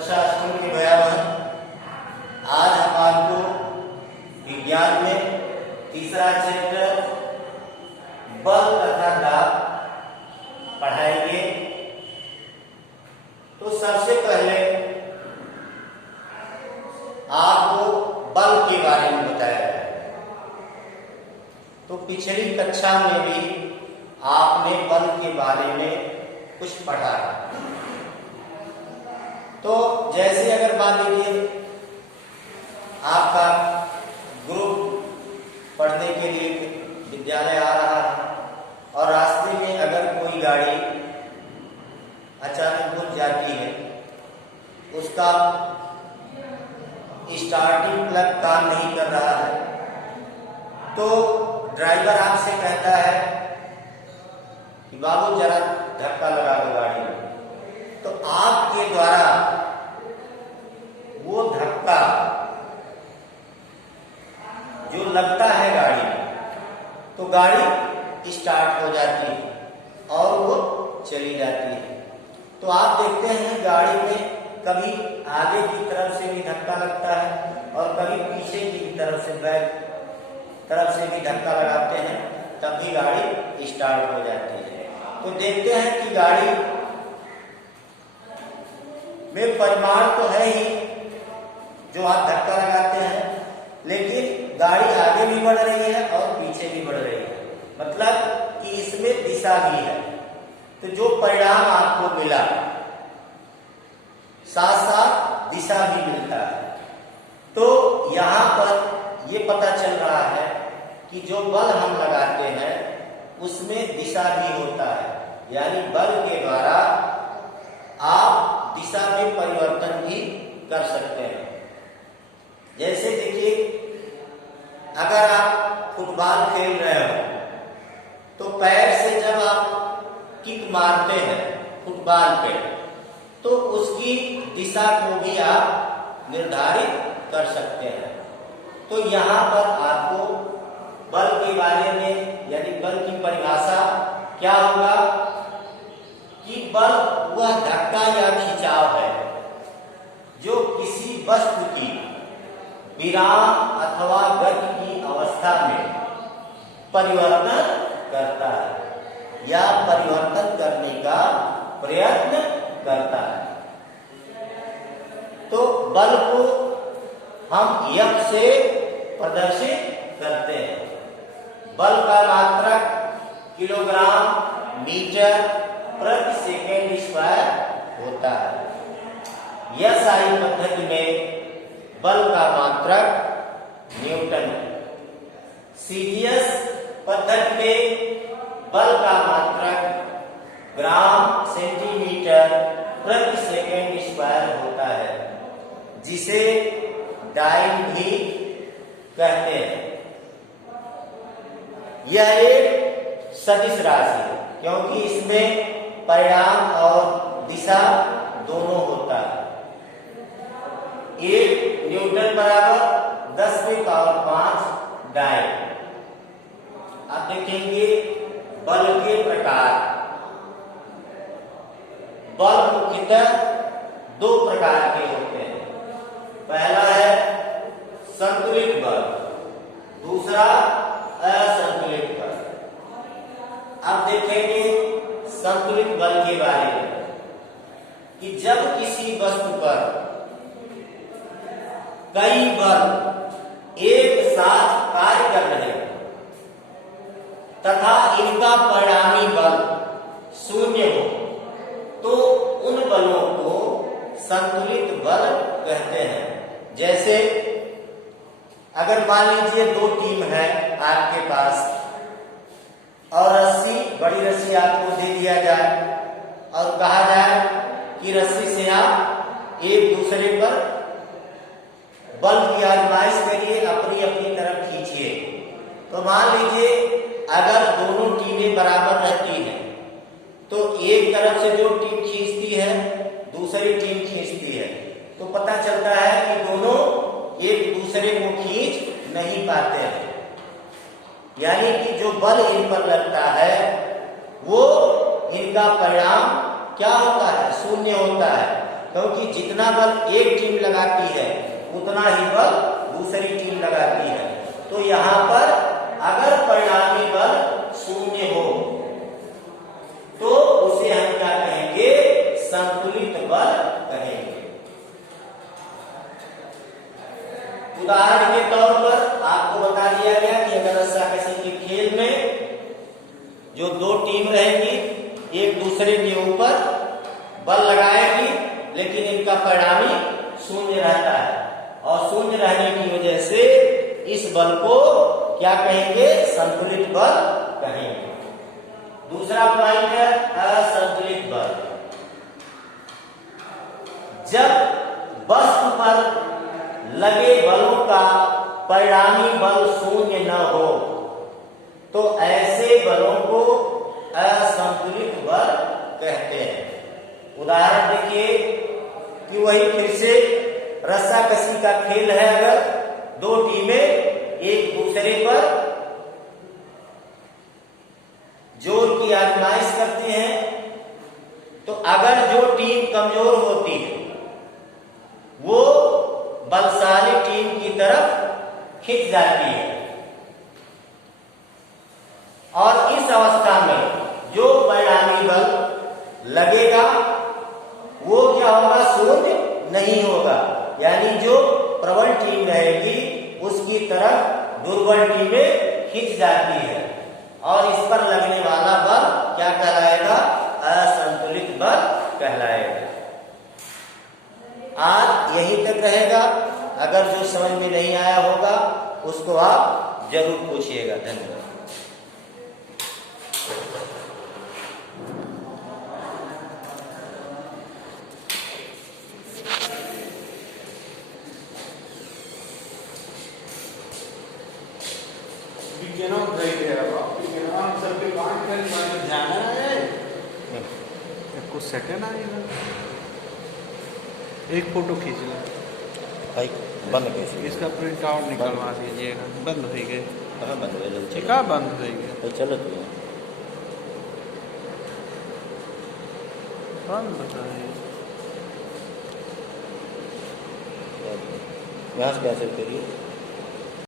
कक्षा 8वीं के भयावह आज हम आपको विज्ञान में तीसरा चैप्टर बल तथा दाब पढ़ाएंगे। तो सबसे पहले आपको बल के बारे में बताया जाए। तो पिछली कक्षा में भी आपने बल के बारे में कुछ पढ़ा है। तो जैसे अगर मान लीजिए आपका ग्रुप पढ़ने के लिए विद्यालय आ रहा है और रास्ते में अगर कोई गाड़ी अचानक रुक जाती है, उसका स्टार्टिंग प्लग काम नहीं कर रहा है, तो ड्राइवर आपसे कहता है कि बाबू जरा धक्का लगा दो गाड़ी में। तो आपके द्वारा वो धक्का जो लगता है गाड़ी में, तो गाड़ी स्टार्ट हो जाती है और वो चली जाती है। तो आप देखते हैं गाड़ी में कभी आगे की तरफ से भी धक्का लगता है और कभी पीछे की तरफ से बैक तरफ से भी धक्का लगाते हैं, तब भी गाड़ी स्टार्ट हो जाती है। तो देखते हैं कि गाड़ी में परिमाण तो है ही जो आप धक्का लगाते हैं, लेकिन गाड़ी आगे भी बढ़ रही है और पीछे भी बढ़ रही है, मतलब कि इसमें दिशा भी है। तो जो परिणाम आपको मिला साथ साथ दिशा भी मिलता है। तो यहाँ पर ये पता चल रहा है कि जो बल हम लगाते हैं उसमें दिशा भी होता है, यानी बल के द्वारा आप दिशा में परिवर्तन भी कर सकते हैं। जैसे देखिए, अगर आप फुटबॉल खेल रहे हो तो पैर से जब आप किक मारते हैं फुटबॉल पे, तो उसकी दिशा को भी आप निर्धारित कर सकते हैं। तो यहाँ पर आपको बल के बारे में, यानी बल की परिभाषा क्या होगा कि बल वह धक्का या खिंचाव है जो किसी वस्तु की विराम अथवा गति की अवस्था में परिवर्तन करता है या परिवर्तन करने का प्रयत्न करता है। तो बल को हम F से प्रदर्शित करते हैं। बल का मात्रक किलोग्राम मीटर प्रति सेकेंड स्क्वायर होता है। SI पद्धति में बल का मात्रक न्यूटन है। CGS पद्धति में बल का मात्रक ग्राम सेंटीमीटर प्रति सेकेंड स्क्वायर होता है, जिसे डाइन भी कहते हैं। यह एक सदिश राशि है क्योंकि इसमें परिणाम और दिशा दोनों होता है। 1 न्यूटन बराबर 10⁵ डाइन। आप देखेंगे बल के प्रकार। बल मुख्यतः 2 प्रकार के होते हैं। पहला है संतुलित बल, दूसरा असंतुलित बल। अब देखेंगे संतुलित बल के बारे में कि जब किसी वस्तु पर कई बल एक साथ कार्य कर रहे हैं तथा इनका परिणामी बल शून्य हो, तो उन बलों को संतुलित बल कहते हैं। जैसे अगर मान लीजिए 2 टीम है आपके पास और रस्सी, बड़ी रस्सी आपको दे दिया जाए और कहा जाए कि रस्सी से आप एक दूसरे पर बल की आजमाइश करिए, अपनी अपनी तरफ खींचिए। तो मान लीजिए अगर दोनों टीमें बराबर रहती हैं तो एक तरफ से जो टीम खींचती है दूसरी टीम खींचती है, तो पता चलता है कि दोनों एक दूसरे को खींच नहीं पाते हैं। यानी कि जो बल इन पर लगता है वो इनका परिणाम क्या होता है? शून्य होता है। क्योंकि जितना बल एक टीम लगाती है उतना ही बल दूसरी टीम लगाती है। तो यहां पर अगर परिणामी बल शून्य हो तो उसे हम क्या कहेंगे? संतुलित बल कहेंगे। उदाहरण के तौर पर आपको बता दिया गया कि अगर रस्साकशी के खेल में जो दो टीम रहेगी, एक दूसरे के ऊपर बल लगाएगी, लेकिन इनका परिणामी शून्य रहता है, और शून्य रहने की वजह से इस बल को क्या कहेंगे? संतुलित बल कहेंगे। दूसरा पॉइंट है असंतुलित बल। जब वस्तु पर लगे बलों का परिणामी बल शून्य न हो तो ऐसे बलों को असंतुलित बल कहते हैं। उदाहरण देखिए कि वही फिर से रस्साकशी का खेल है। अगर दो टीमें एक दूसरे पर जोर की आजमाइश करती हैं, तो अगर जो टीम कमजोर होती है वो बलशाली टीम की तरफ खिंच जाती है, और इस अवस्था में जो परिणामी बल लगेगा वो क्या होगा? शून्य नहीं होगा। यानी जो प्रबल टीम रहेगी उसकी तरफ दुर्बल टीमें खिंच जाती है, और इस पर लगने वाला बल क्या कहलाएगा? असंतुलित बल कहलाएगा। आज यहीं तक रहेगा। अगर जो समझ में नहीं आया होगा उसको आप जरूर पूछिएगा। धन्यवाद। कुछ सेकंड आएगा, एक फोटो खींच लो भाई। बंद कैसे? इसका प्रिंट आउट निकलवा दीजिएगा। बंद हो गए? कहाँ बंद हो गए? कहाँ बंद हो गए? तो चलो तो बंद होता है यहाँ से कैसे करिए?